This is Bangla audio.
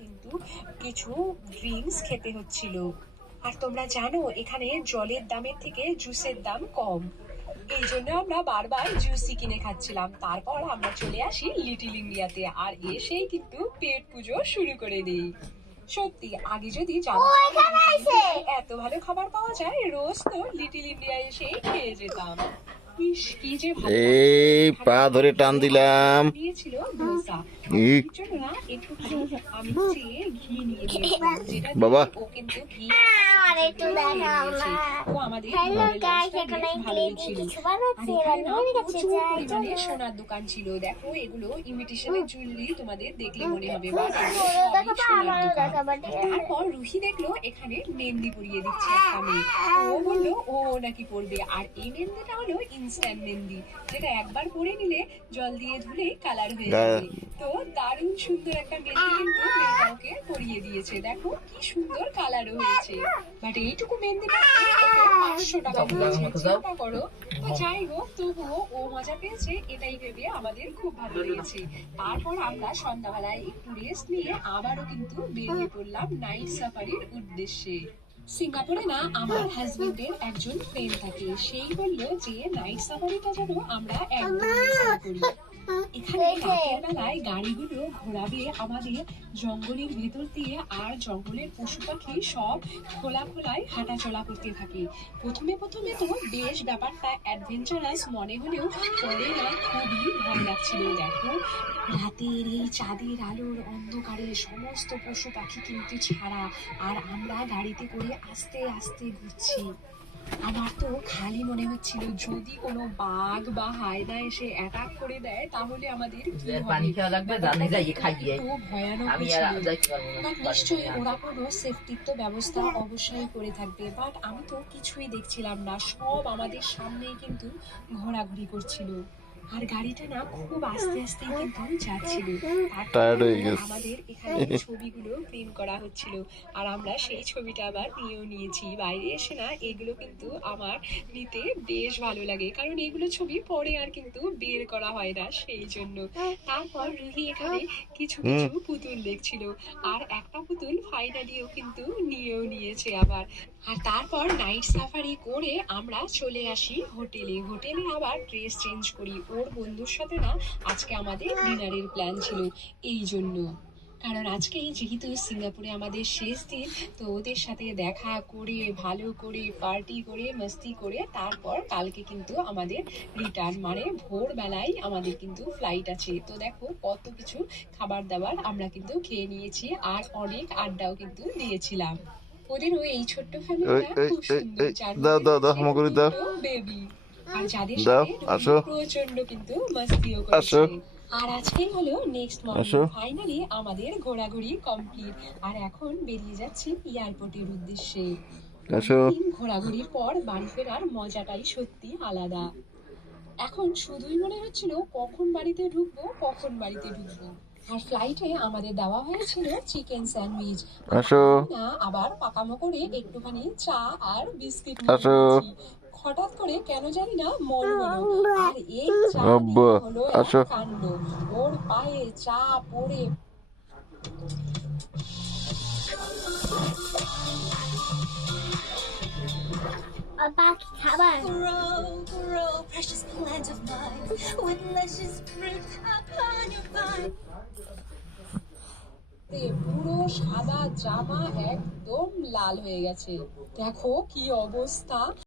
কিন্তু কিছু ড্রিঙ্কস খেতে হচ্ছিল। আর তোমরা জানো এখানে জলের দামের থেকে জুসের দাম কম। এই জন্য আমরা বারবার জুসই কিনে খাচ্ছিলাম। তারপর আমরা চলে আসি লিটিল ইন্ডিয়াতে আর এসেই কিন্তু পেট পুজো শুরু করে দিই। সত্যি আগে যদি জানতাম এত ভালো খাবার পাওয়া যায় রোজ তো লিটিল ইন্ডিয়া এসেই খেয়ে যেতাম। এই পা ধরে টান দিলাম। বাবা। ও কিন্তু ঘি আর একটু দেখাও না। হ্যালো গাইস এখন আমি ভালোই ক্লে ছিল। দিয়ে কিছু বানাচ্ছি রান্নার কাছে যাই। চলো। সোনার দোকান ছিল। দেখো এগুলো ইমিটেশনের তোমাদের দেখলে মনে হবে বাট দেখাবো আমারও দেখাবো তারপর রুহি দেখল এখানে মেহেন্দি পরিয়ে দিচ্ছে একটা মেয়ে। ও বলল ও নাকি পরবে। আর এই মেহেন্দিটা হলো ইনস্ট্যান্ট মেহেন্দি যেটা একবার পরে নিলে জল দিয়ে ধুলে কালার হয়ে যাবে। তো দারুণ সুন্দর একটা মেহেন্দি কিন্তু মেয়েটা ওকে পরিয়ে দিয়েছে। দেখো কি সুন্দর কালারও হয়েছে। বাট এইটুকু মেহেন্দিটা পাঁচশো টাকা চিন্তা করো। তো যাই হোক তবুও ও মজা পেয়েছে এটাই ভেবে আমাদের খুব ভালো লেগেছে। তারপর আমরা সন্ধ্যাবেলায় একটু রেস্ট নিয়ে আবারও কিন্তু বেরিয়ে পড়লাম নাইট সাফারির উদ্দেশ্যে। সিঙ্গাপুরে না আমার হাজবেন্ডের একজন ফ্রেন্ড থাকে। সেই বলল যে নাইট সাফারিটা যেন আমরা একদম করি। এখানে রাতের বেলায় গাড়িগুলো ঘোরাবে আমাদের জঙ্গলের ভেতর দিয়ে আর জঙ্গলের পশু পাখি সব খোলা খোলায় হাঁটাচলা করতে থাকে। প্রথমে প্রথমে তো বেশ ব্যাপারটা অ্যাডভেঞ্চারাস মনে হলেও পরে না খুবই ভয় লাগছিল। দেখো রাতের এই চাঁদের আলোর অন্ধকারে সমস্ত পশু পাখি কিন্তু ছাড়া আর আমরা গাড়িতে করে আস্তে আস্তে ঘুরছি। আমার তো খালি মনে হচ্ছিল যদি কোনো বাঘ বা হায়দা এসে অ্যাটাক করে দেয় তাহলে আমাদের পানি খাওয়া লাগবে জানে যাই খাইয়ে আমি আর যাইতে পারব না নিশ্চয়ই ওরা কোনো সেফটির তো ব্যবস্থা অবশ্যই করে থাকবে বাট আমি তো কিছুই দেখছিলাম না সব আমাদের সামনেই কিন্তু ঘোরাঘুরি করছিল। আর গাড়িটা না খুব আস্তে আস্তে কিন্তু যাচ্ছিল Tired হয়ে গেছে। আমাদের এখানে ছবিগুলো প্রিন্ট করা হচ্ছিল আর আমরা সেই ছবিটা আবার নিয়েও নিয়েছি। বাইরে এসে না এগুলো কিন্তু আমার নিতে বেশ ভালো লাগে কারণ এগুলো ছবি পরে আর কিন্তু বের করা হয় না সেই জন্য। তারপর রুহি এখানে কিছু কিছু পুতুল দেখছিল আর একটা পুতুল ফাইনালিও কিন্তু নিয়েও নিয়েছে আবার। আর তারপর নাইট সাফারি করে আমরা চলে আসি হোটেলে হোটেলে আবার ড্রেস চেঞ্জ করি। ওর বন্ধুর সাথে না আজকে আমাদের ডিনারের প্ল্যান ছিল এই জন্য। কারণ আজকে যেহেতু সিঙ্গাপুরে আমাদের শেষ দিন তো ওদের সাথে দেখা করে ভালো করে পার্টি করে মস্তি করে তারপর কালকে কিন্তু আমাদের রিটার্ন মানে ভোরবেলায় আমাদের কিন্তু ফ্লাইট আছে। তো দেখো কত কিছু খাবার দাবার আমরা কিন্তু খেয়ে নিয়েছি আর অনেক আড্ডাও কিন্তু দিয়েছিলাম। ওদেরও এই ছোট্ট ফ্যামিলিটা খুব সুন্দর। বেবি আর যাদের দাও, সাথে আসো। প্রচণ্ড কিন্তু মস্তিও আসো। আর আজকে হলো নেক্সট মর্নিং ফাইনালি আমাদের ঘোরাঘুরি কমপ্লিট আর এখন বেরিয়ে যাচ্ছি এয়ারপোর্টের উদ্দেশ্যে। ঘোরাঘুরির পর বাড়ি ফেরার মজাটাই সত্যি আলাদা। এখন শুধুই মনে হচ্ছিল কখন বাড়িতে ঢুকবো কখন বাড়িতে ঢুকবো। আর ফ্লাইটে আমাদের দেওয়া হয়েছিল চিকেন স্যান্ডউইচ আসো। আবার পাকামো করে একটুখানি চা আর বিস্কিট আসো। হঠাৎ করে কেন জানি না মন হলো আর এই চা হলো কাণ্ড। ওর পায়ে চা পড়ে। আর বাকি Grow, grow, precious plant of mine, with luscious fruit upon your vine. পুরো সাদা জামা একদম লাল হয়ে গেছে। দেখো কি অবস্থা।